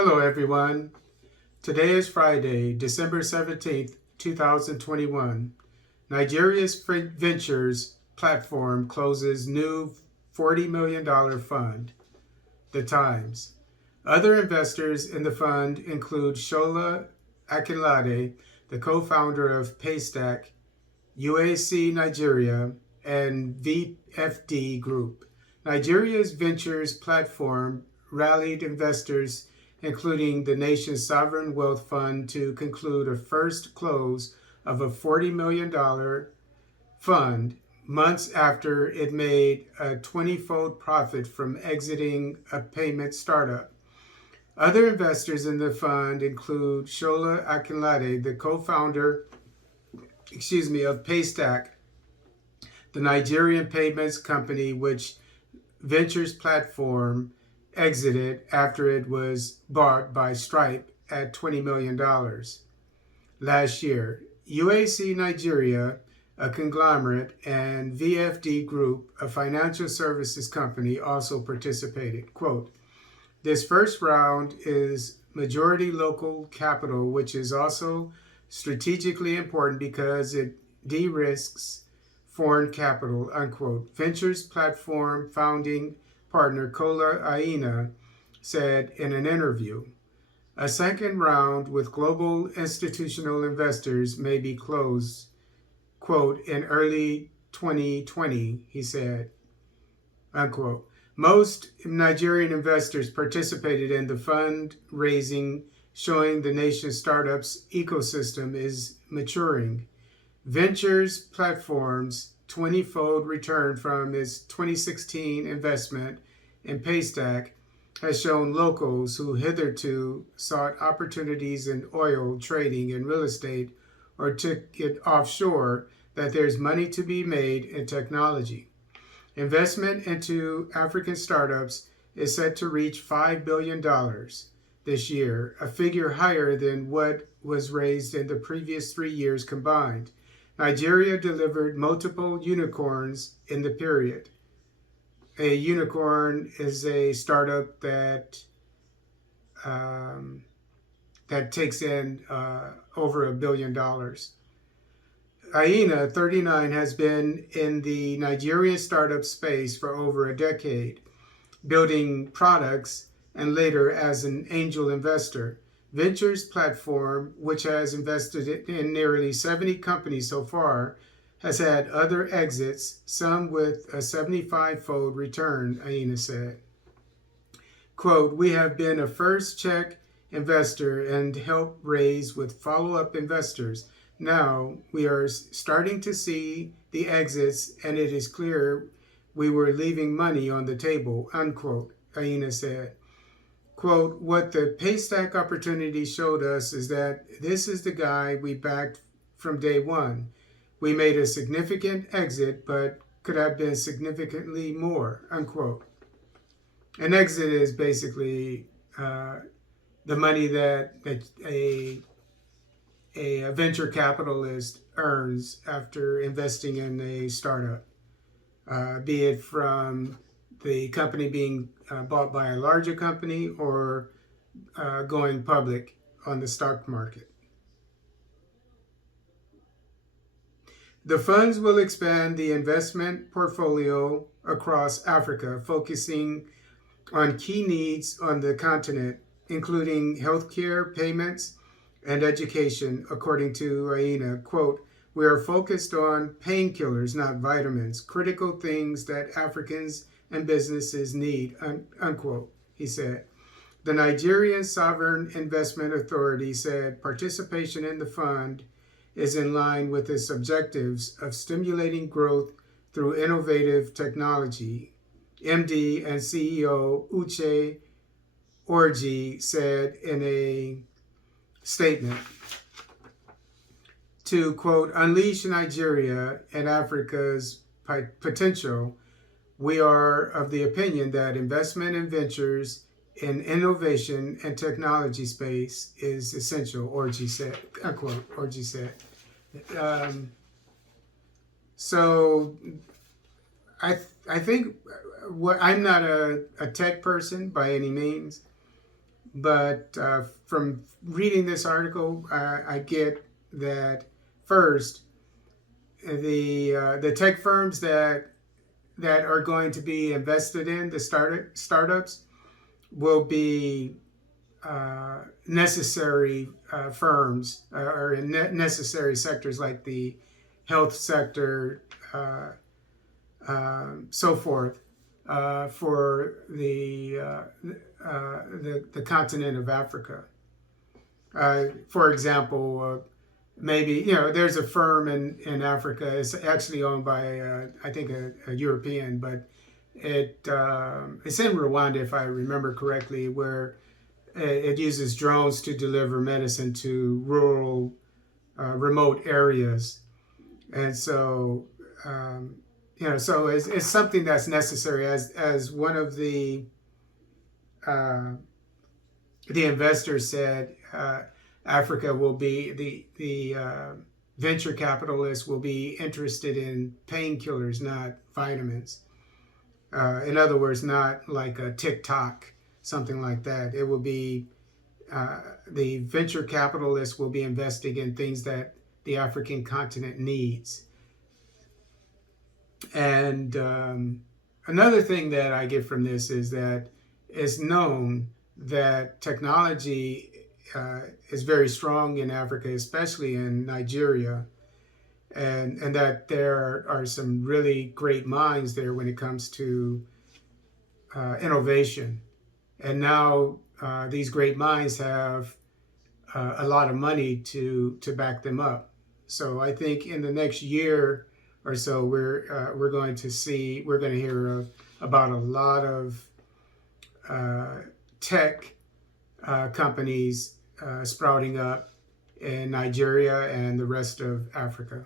Hello, everyone. Today is Friday, December 17th, 2021. Nigeria's Ventures platform closes new $40 million fund. The Times. Other investors in the fund include Shola Akinlade, the co-founder of Paystack, UAC Nigeria, and VFD Group. Nigeria's Ventures platform rallied investors, including the nation's sovereign wealth fund, to conclude a first close of a $40 million fund months after it made a 20-fold profit from exiting a payment startup. Other investors in the fund include Shola Akinlade, the co-founder of Paystack, the Nigerian payments company which Ventures platform exited after it was bought by Stripe at $20 million last year. UAC Nigeria, a conglomerate, and VFD Group, a financial services company, also participated. Quote, "This first round is majority local capital, which is also strategically important because it de-risks foreign capital," unquote. Ventures platform founding partner Kola Aina said in an interview. A second round with global institutional investors may be closed, quote, in early 2020, he said, unquote. Most Nigerian investors participated in the fundraising, showing the nation's startups ecosystem is maturing. Ventures platform's 20-fold return from its 2016 investment in Paystack has shown locals who hitherto sought opportunities in oil, trading, and real estate, or took it offshore, that there's money to be made in technology. Investment into African startups is set to reach $5 billion this year, a figure higher than what was raised in the previous 3 years combined. Nigeria delivered multiple unicorns in the period. A unicorn is a startup that takes in over $1 billion. Aina, 39, has been in the Nigerian startup space for over a decade, building products and later as an angel investor. Ventures platform, which has invested in nearly 70 companies so far, has had other exits, some with a 75-fold return, Aina said. Quote, "We have been a first check investor and help raise with follow-up investors. Now we are starting to see the exits, and it is clear we were leaving money on the table," unquote, Aina said. Quote, "What the Paystack opportunity showed us is that this is the guy we backed from day one. We made a significant exit, but could have been significantly more," unquote. An exit is basically the money that a venture capitalist earns after investing in a startup, be it from the company being bought by a larger company or going public on the stock market. The funds will expand the investment portfolio across Africa, focusing on key needs on the continent, including healthcare, payments, and education, according to Aina. Quote, "We are focused on painkillers, not vitamins, critical things that Africans and businesses need," unquote, he said. The Nigerian Sovereign Investment Authority said participation in the fund is in line with its objectives of stimulating growth through innovative technology. MD and CEO Uche Orji said in a statement, to, quote, "Unleash Nigeria and Africa's potential, we are of the opinion that investment in ventures in innovation and technology space is essential," Orji said, unquote, Orji said. So I think I'm not a tech person by any means, But from reading this article, I get that first, the tech firms that are going to be invested in the startups will be necessary firms or in necessary sectors like the health sector, so forth, for the continent of Africa. For example, maybe there's a firm in Africa. It's actually owned by I think a European, but it's in Rwanda if I remember correctly, where it uses drones to deliver medicine to rural, remote areas, and so so it's something that's necessary. As one of uh, the investors said, Africa will be the venture capitalists will be interested in painkillers, not vitamins. In other words, not like a TikTok, something like that. It will be the venture capitalists will be investing in things that the African continent needs. And another thing that I get from this is that it's known that technology is very strong in Africa, especially in Nigeria, and that there are some really great minds there when it comes to innovation. And now these great minds have a lot of money to back them up. So I think in the next year or so, we're going to hear about a lot of tech companies sprouting up in Nigeria and the rest of Africa.